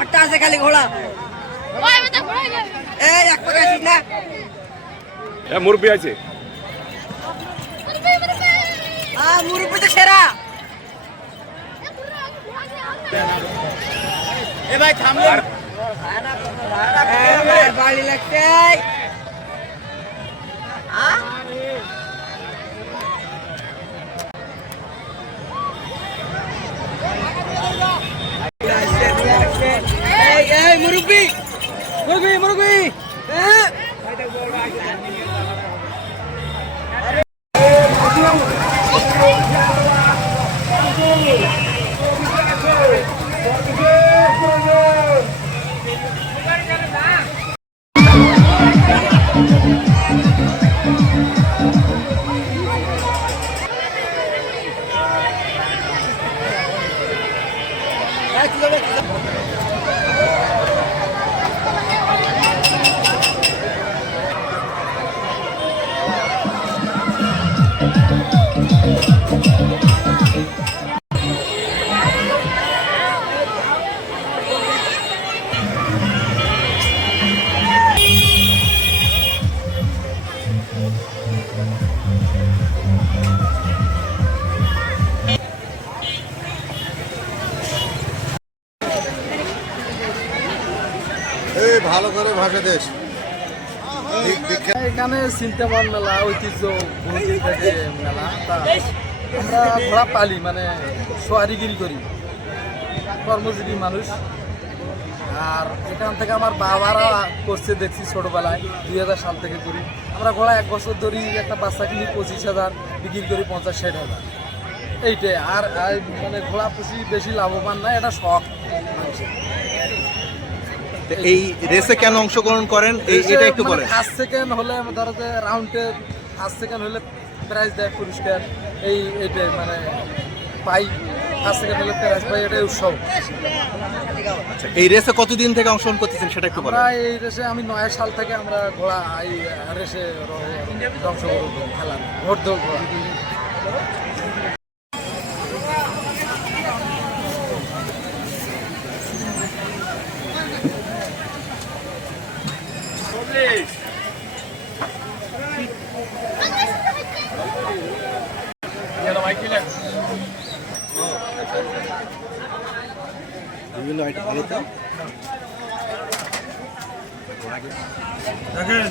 আটটা আছে খালি ঘোড়া এই এক পাকা আসিস না মুরব্বী আছে মুরব্বী তো সেরা এ ভাই থামলে বাড়ি লাগছে মুরব্বী মুরব্বী মুরব্বী ভালো করে ভাষা দেশ এখানে চিন্তামান মেলা ঐতিহ্য বহুদিন থেকে মেলা আমরা ঘোড়া পালি মানে সোয়ারিগিরি করি কর্মজীবী মানুষ আর এখান থেকে আমার বাবারা করছে দেখছি ছোটবেলায় 2000 সাল থেকে করি আমরা ঘোড়া 1 বছর ধরে একটা বাচ্চা কিনি 25,000 বিক্রি করি 50-60,000 এইটাই আর মানে ঘোড়া পুষি বেশি লাভবান না এটা শখ মানুষের। এই রেসে কেন অংশগ্রহণ করেন এটা একটু বলেন। ফার্স্ট সেকেন্ড হলে ধরো যে রাউন্ডে ফার্স্ট সেকেন্ড হলে প্রাইজ দেয় পুরস্কার এইটাই মানে পাই ফার্স্ট সেকেন্ড হলে প্রাইজ পাই এটাই উৎসব। আচ্ছা এই রেসে কতদিন থেকে অংশগ্রহণ করতেছেন সেটা একটু বলেন। এই রেসে আমি 9 সাল থেকে আমরা ঘোড়া এই রেসে অংশগ্রহণ করি খেলা ভোট দৌড় ঘোড়া। বিভিন্ন আইটেম ভালো তো দেখেন